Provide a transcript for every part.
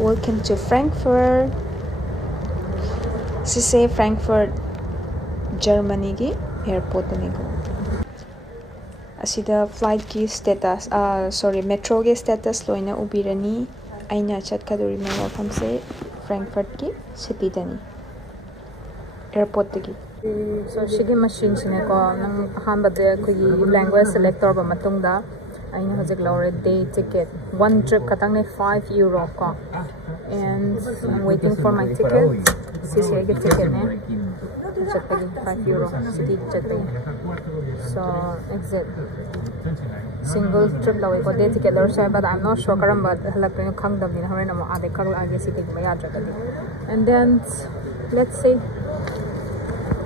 Welcome to Frankfurt. This is Frankfurt, Germany ki airport nigo. Asida flight ki status, metro ki status loina ubirani. Aina chat kaduri mawafam se Frankfurt ki city dani. Airport ki. So shigi machine sine ko nang hambade ko language selector ba matungda. Aina hojik laure day ticket. One trip katang ne €5 ko. And I'm waiting for my ticket. Sisi agi ticket ne. Chat pagi €5 city chat pagi. So exit. Single trip lawe ko day ticket laure sai but I'm not sure karam but halap ne khang dam din hore na mo ade khang age city ma yad rakadi. And then let's say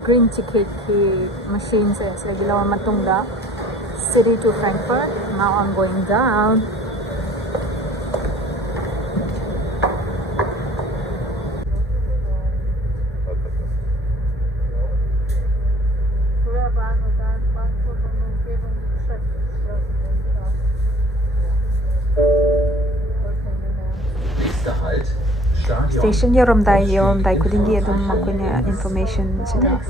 green ticket ki machine se lagi lawa matungda. City to Frankfurt. Now I'm going down. Station yoromdai kudingi adum makoina information sida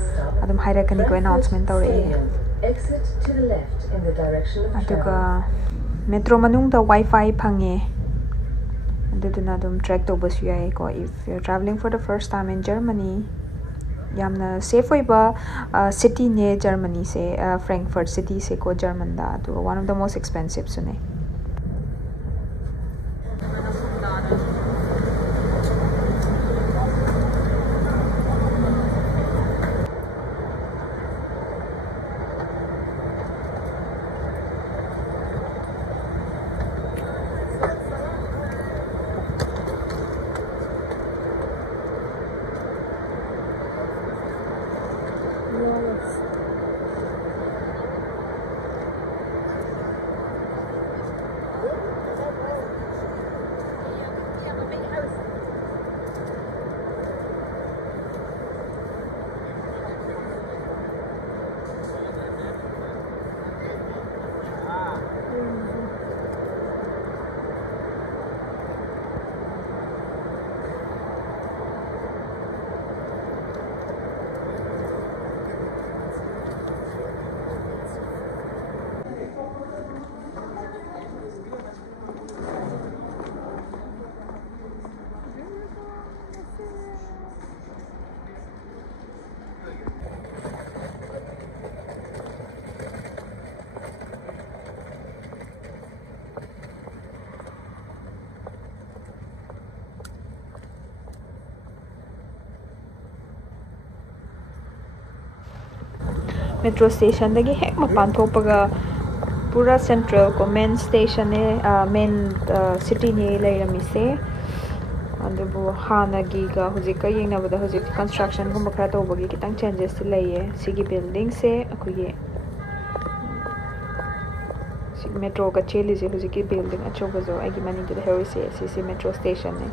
adum hairakani ko announcement tawre. Exit to the left in the direction of aduga metro manungda Wi-Fi phange aduduna dum track to basu yai ko if you're traveling for the first time in Germany yamna safe oiba city ne Germany se Frankfurt city se ko German da to one of the most expensive sune. Metro station dagi hek mapan thopaga pura central ko main station e main city ne lairami se adubu hana gi ga hujika yengna bada hujik construction gum khara to bagi kitang changes laiye sigi building se akuye sig metro ka cheli je hujiki building achoba zo agi mani de heri se cc metro station ne.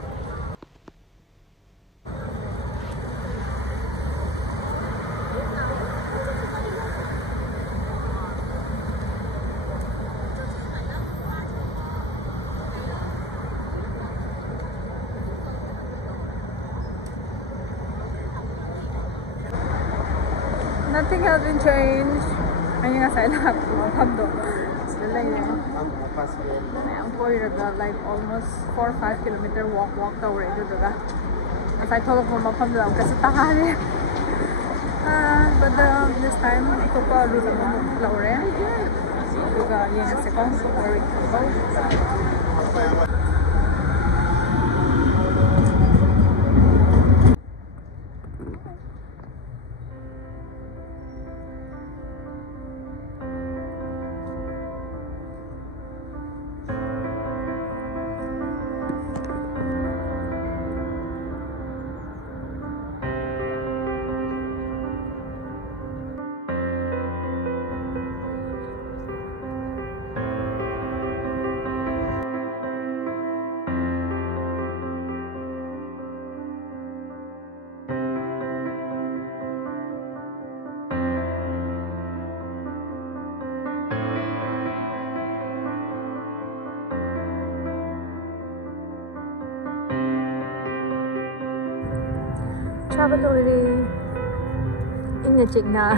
Nothing has been changed. I'm like almost 4 or 5 kilometer walk already. As I told him, but this time I took a route of Laure. Where we can go. travel already. In the Chigna.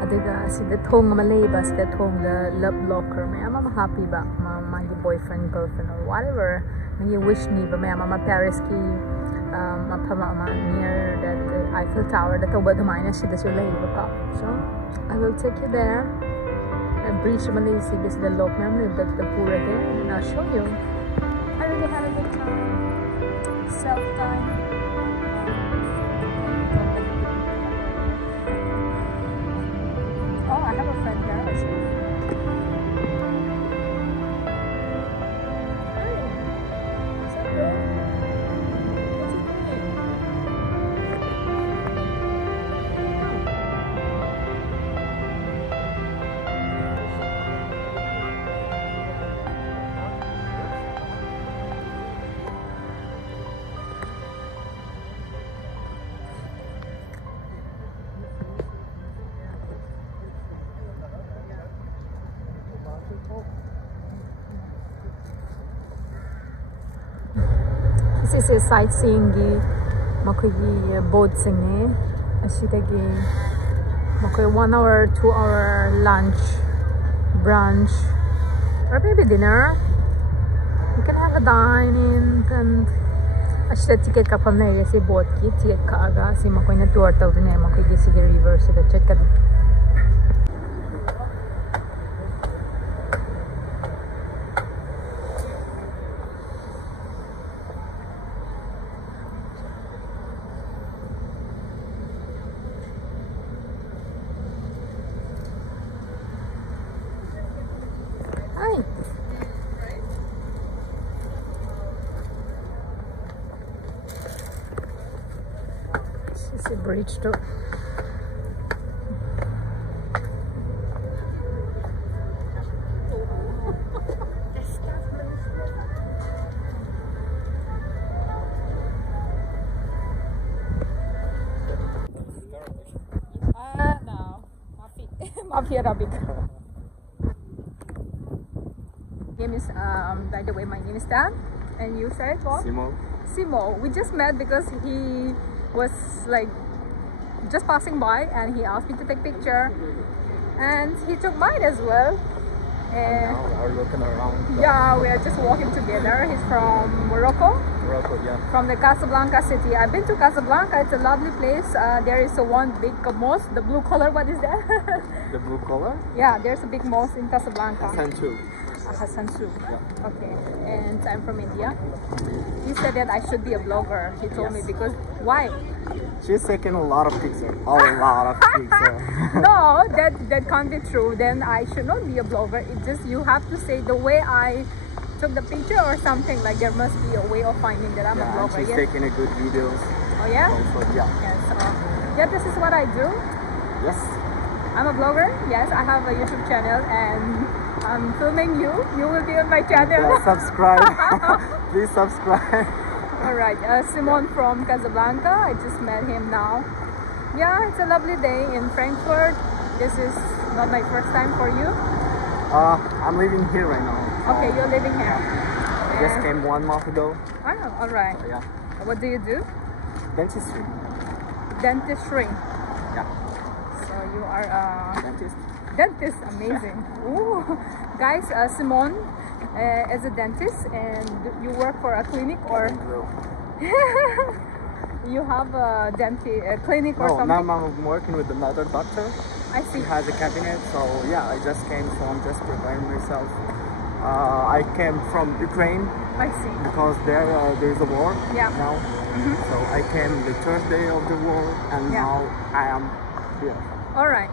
Adiga, see the tongue of Malay basket, tongue the love locker. I'm happy about my boyfriend, girlfriend, or whatever. When you wish me, but my Paris key, near that Eiffel Tower, that over the minus, she does your lay. So I will take you there. And breach Malay, see this the lock memory, that's the poor again, and I'll show you. I really had a good time. Self-time. Oh, I have a friend here actually. Hey, what's up, bro? What's he doing? This is sightseeing gi makoy boat singe asidagi makoy 1 hour 2 hour lunch brunch or maybe dinner. You can have a dine-in and asida ticket ka from there si boat ki ticket ka aga si makoy na tour taw din makoy gi si river si the chat ka. This is a bridge too. No, Mafi Arabic. Name is by the way, my name is Dan, and you said what? Simo. We just met because he was like just passing by and he asked me to take picture, and he took mine as well. And now we're looking around. Yeah, we are just walking together. He's from Morocco. Morocco, yeah. From the Casablanca city. I've been to Casablanca. It's a lovely place. There is a one big mosque. The blue color. What is that? The blue color? Yeah, there's a big mosque in Casablanca. Hassan Su. Yeah. Okay. And I'm from India. He said that I should be a blogger. He told me because why? She's taking a lot of pictures. A lot of pictures. No, that can't be true. Then I should not be a blogger. It's just you have to say the way I took the picture or something. Like there must be a way of finding that I'm a blogger. She's taking a good videos. Oh yeah? Also, yeah. Yes. Yeah, this is what I do. Yes. I'm a blogger. Yes, I have a YouTube channel and I'm filming you. You will be on my channel. Yeah, subscribe. Please subscribe. Alright, Simon from Casablanca. I just met him now. Yeah, it's a lovely day in Frankfurt. This is not my first time for you. I'm living here right now. So okay, you're living here. I just came 1 month ago. Oh, alright. Yeah. What do you do? Dentistry. Dentistry. Yeah. So you are a dentist. Dentist, amazing. Ooh. Guys, Simon is a dentist and you work for a clinic or you have a clinic or something? No, now I'm working with another doctor. I see. He has a cabinet, so yeah, I just came, so I'm just preparing myself. I came from Ukraine. I see. Because there's a war now. So I came the 3rd day of the war and now I am here. Alright.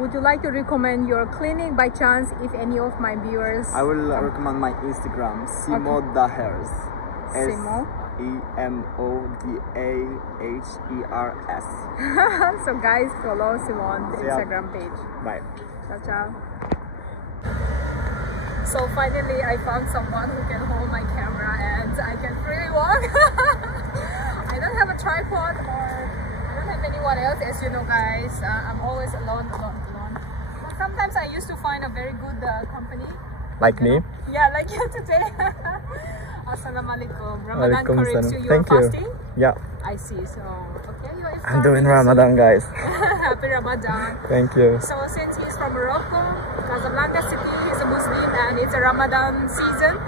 Would you like to recommend your clinic by chance if any of my viewers? I will recommend my Instagram, Simo Dahers. Simo? SEMODAHERS. So guys, follow Simon's Instagram page. Bye. Ciao, ciao. So finally, I found someone who can hold my camera and I can freely walk. I don't have a tripod or I don't have anyone else. As you know, guys, I'm always alone. Sometimes I used to find a very good company. Like me? Yeah, like you today. Assalamualaikum. Ramadan Kareem to you. Fasting? Yeah, I see. So, okay, your iftar. I'm doing Ramadan, guys. Happy Ramadan. Thank you. So, since he's from Morocco, Casablanca city, he's a Muslim, and it's a Ramadan season.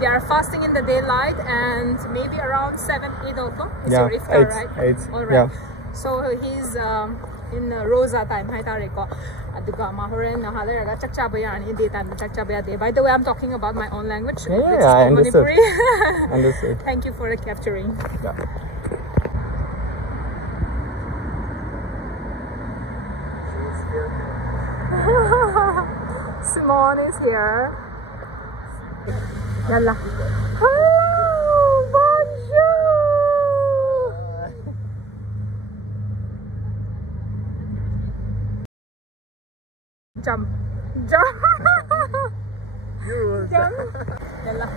They are fasting in the daylight, and maybe around 7, 8 also. It's your iftar, right? 8. All right. Yeah. So, he's in Rosa time. By the way, I'm talking about my own language. Yeah, I understood. Manipuri. Understood. Thank you for capturing. Yeah. Simone is here. Yalla. Hello, bonjour. Jump. Jump. Jump. Yalla.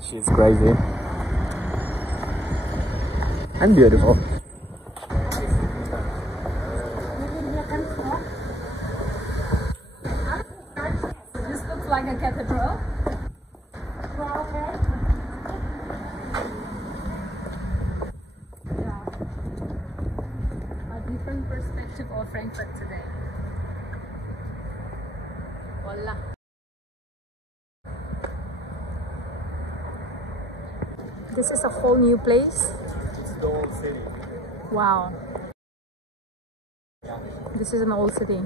She's crazy. And beautiful. This looks like a cathedral. Yeah. A different perspective of Frankfurt today. Voila. This is a whole new place. It's the old city. Wow. This is an old city.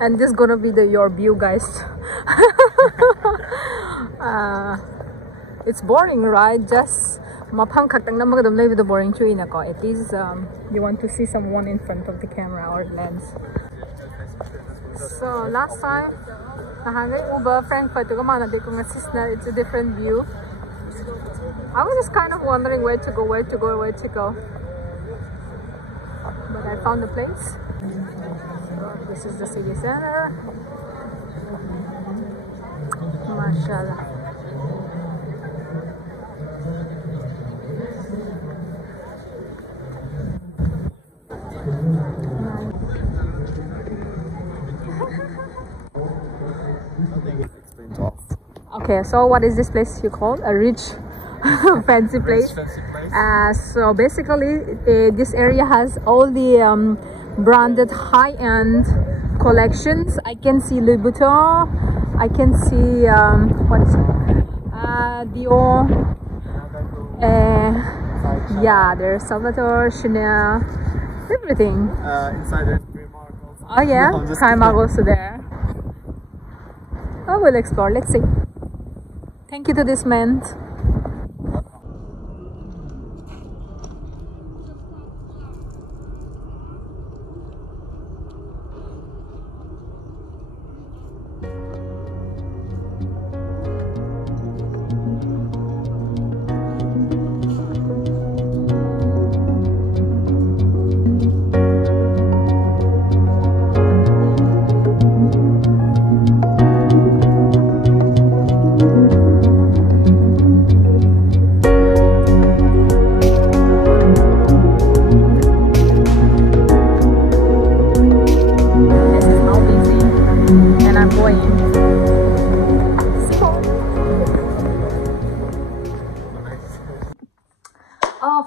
And this is gonna be your view, guys. It's boring, right? Just mapang kaktang na magadam lay with the boring chui na ko. At least you want to see someone in front of the camera or lens. So last time, nahangay uba Frankfurt to kamana di ko ngasisna. It's a different view. I was just kind of wondering where to go. But I found the place. This is the city center. Mashallah. Okay, so what is this place you call? A rich fancy place? So basically this area has all the branded high-end collections. I can see Louis Vuitton, I can see what is it? Dior, yeah, there's Salvatore, Chanel, everything. Inside there's Primark also. Oh yeah, No, Primark also there. Oh, we'll explore, let's see. Thank you to this man.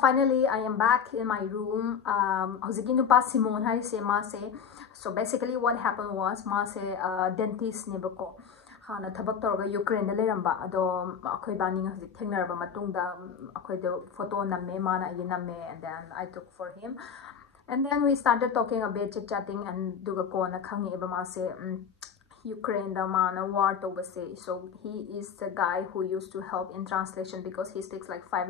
Finally, I am back in my room. So basically what happened was dentist nebako hana thabak torga Ukraine da leramba ado akhoi bani hazik thengnaraba matungda akhoi de photo namme mana agi namme, and then I took for him, and then we started talking a bit, chit-chatting, and duga kona khangi eba mase Ukraine da mana war to base. So he is the guy who used to help in translation because he speaks like 5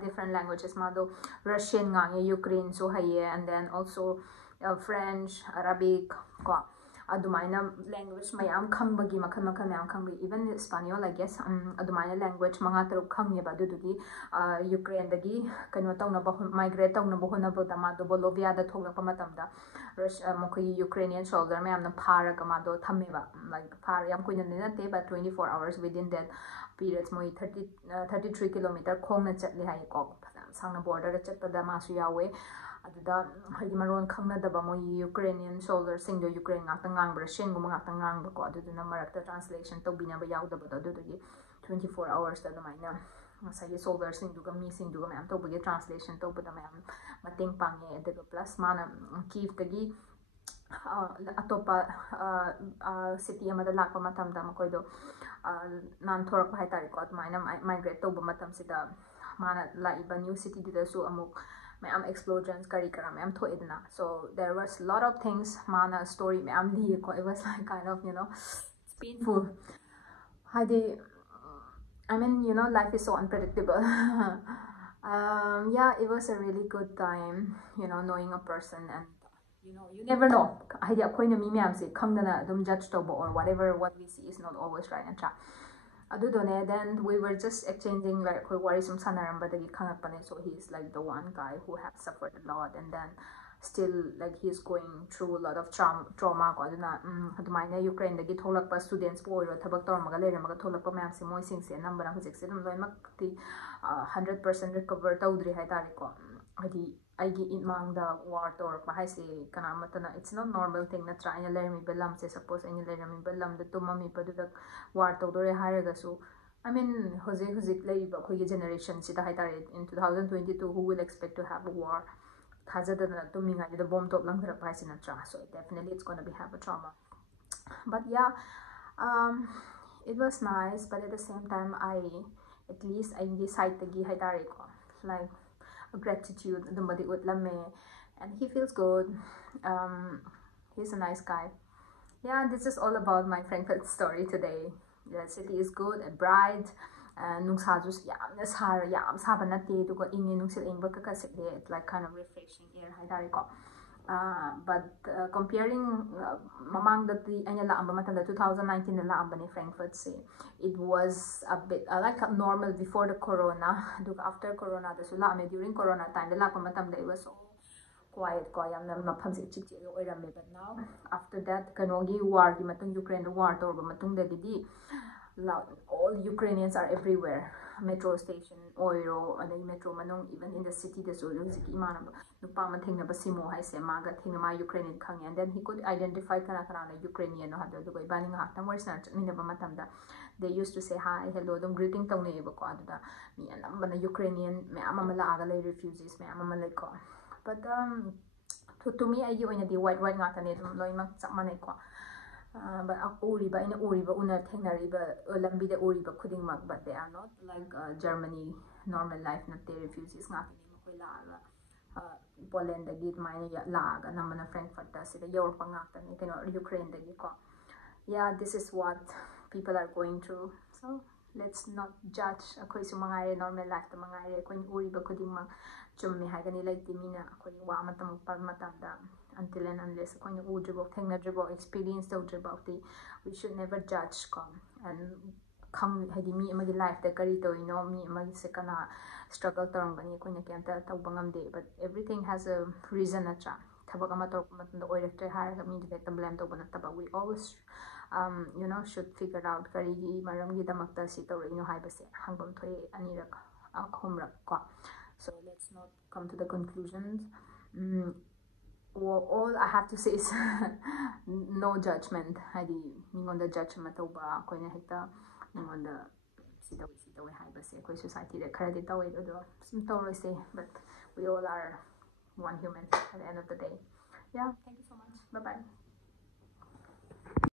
different languages. Mado Russian nga Ukraine so haye, and then also French, Arabic, ko adumaina language mayam khangbagi makhan mayam khangbi, even Spanish I guess adumaina language manga taru khangye ba dudugi Ukraine dagi kano tawna ba migrate tawna ba hona ba ma do Bolivia da thokla pa matamda mokhi Ukrainian soldier mayam na phara ka ma do thamme ba, like phara yam koina nate ba 24 hours within that periods moi 33 kilometer khongna chatli hai ko sangna border chatpada ma su yawe aduda hagi maron khangna daba mo Ukrainian soldiers sing do Ukraine ngakta ngang Russian gum ngakta ngang ba ko aduduna marakta translation to bina ba yaw daba adudugi 24 hours da maina ꯉꯁꯥꯏꯒꯤ ꯁꯣꯜꯗꯔꯁꯤꯡꯗꯨꯒ ꯃꯤꯁꯤꯡꯗꯨꯒ ꯃꯌꯥꯝ ꯇꯧꯕꯒꯤ translation ꯇꯧꯕꯗ ꯃꯌꯥꯝ ꯃꯇꯦꯡ ꯄꯥꯡꯉꯦ ꯑꯗꯨꯒ plus ꯃꯥꯅ ꯀꯤꯐꯇꯒꯤ ꯑꯇꯣꯞꯄ ꯁꯤꯇꯤ ꯑꯃꯗ ꯂꯥꯛꯄ ꯃꯇꯝꯗ ꯃꯈꯣꯏꯗꯣ ꯅꯥꯟꯊꯣꯔꯛꯄ ꯍꯥꯏꯇꯥꯔꯦꯀꯣ ꯑꯗꯨꯃꯥꯏꯅ ꯃꯥꯏꯒ꯭ꯔꯦꯠ ꯇꯧꯕ ꯃꯇꯝꯁꯤꯗ ꯃꯥꯅ ꯂꯥꯛꯏꯕ ꯅ꯭ꯌꯨ ꯁꯤꯇꯤꯗꯨꯗꯁꯨ ꯑꯃꯨꯛ ꯃꯌꯥꯝ ꯑꯦꯛꯁꯄ꯭ꯂꯣꯖꯟꯁ ꯀꯔꯤ ꯀꯔꯥ ꯃꯌꯥꯝ ꯊꯣꯛꯑꯦꯗꯅ ꯁꯣ ꯗꯦꯔ ꯋꯥꯁ ꯂꯣꯠ ꯑꯣꯐ ꯊꯤꯡꯁ ꯃꯥꯅ ꯁ꯭ꯇꯣꯔꯤ ꯃꯌꯥꯝ ꯂꯤꯌꯦꯀꯣ ꯏꯠ ꯋꯥꯁ ꯂꯥꯏꯛ ꯀꯥꯏꯟ ꯑꯣꯐ ꯄꯦꯟꯐꯨꯜ ꯍꯥꯏꯗꯤ I mean life is so unpredictable. Yeah, it was a really good time knowing a person and you never know haidi akoina mi myam se khangdana adum judge tawba or whatever what we see is not always right and tra adudone then we were just exchanging like koi wari sum sanarambadagi khangakpane so he is like the one guy who has suffered a lot and then still like he is going through a lot of trauma ko aduna adumaina Ukraine dagi tholakpa students po oiro thabak tormaga leramaga tholakpa myam se moi sing se nambara hojik se dum loimak ti 100% recover tawdri hai tari ko hadi aigi imangda war torpa hai se kana matana it's not normal thing na try na lermi belam se suppose any lermi belam da tumami padu war tawdore hairaga su I mean hojik leiba khoi generation sida hai tari in 2022 who will expect to have a war thajadana tuminga the bomb top langdra paisina tra so definitely it's going to be have a trauma but yeah it was nice but at the same time I at least I decide to gi haidare ko like a gratitude dumbadi utlame and he feels good he's a nice guy yeah this is all about my Frankfurt story today the city is good and bright nungsa just yam saba nate dugo ingi nungsil ingba ka sikle it's like kind of refreshing air haidare ko but comparing mamang that the anya la amba matanda 2019 la amba ni Frankfurt say it was a bit like normal before the corona dugo after corona the sula me during corona time la ko matam it was so quiet ko yamna mafam se chik chik oirame but now after that kanogi war gi matung Ukraine war torba matung da gidi all Ukrainians are everywhere metro station oiro and metro manung even in the city the so imana nupa ma thingna ba simo hai se maga thingna ma Ukrainian khang and then he could identify kana na Ukrainian no hadu do ibani nga ta more search mina ba matamda they used to say hi hello dum greeting tawne ba ko aduda mi anamba na Ukrainian me amama la aga lay refugees me amama like ko but to me I oina di white nga ta ne dum loi mak chak manai ko but uriba in uriba una thenariba lambida uriba khuding mak but they are not like Germany normal life not the refugees nga ni makoi la Poland da git mai la ga namana Frankfurt da sida Europe nga ta ni kino Ukraine da gi ko yeah this is what people are going through so let's not judge akoi su mangai normal life ta mangai akoi uriba khuding mak chummi ha gani like timina akoi wa matam par matam da until and unless akoi na ujabo thengnajabo experience tawjabo we should never judge come and khang hadi mi amagi life da kari to mi amagi se kana struggle tarangani akoi na kenta tawbangam de but everything has a reason acha thabak ama tor matunda oirektre har mi de blame to bana taba we always should figure out kari gi maram gi damakta si to ino haibase hangbam thoi anirak ahumrak ko so let's not come to the conclusions all I have to say is no judgment hadi ningonda judgment tawba koina hekta ningonda sitawi haibase koi society da khara tawi do sim tawroi se but we all are one human at the end of the day yeah thank you so much bye bye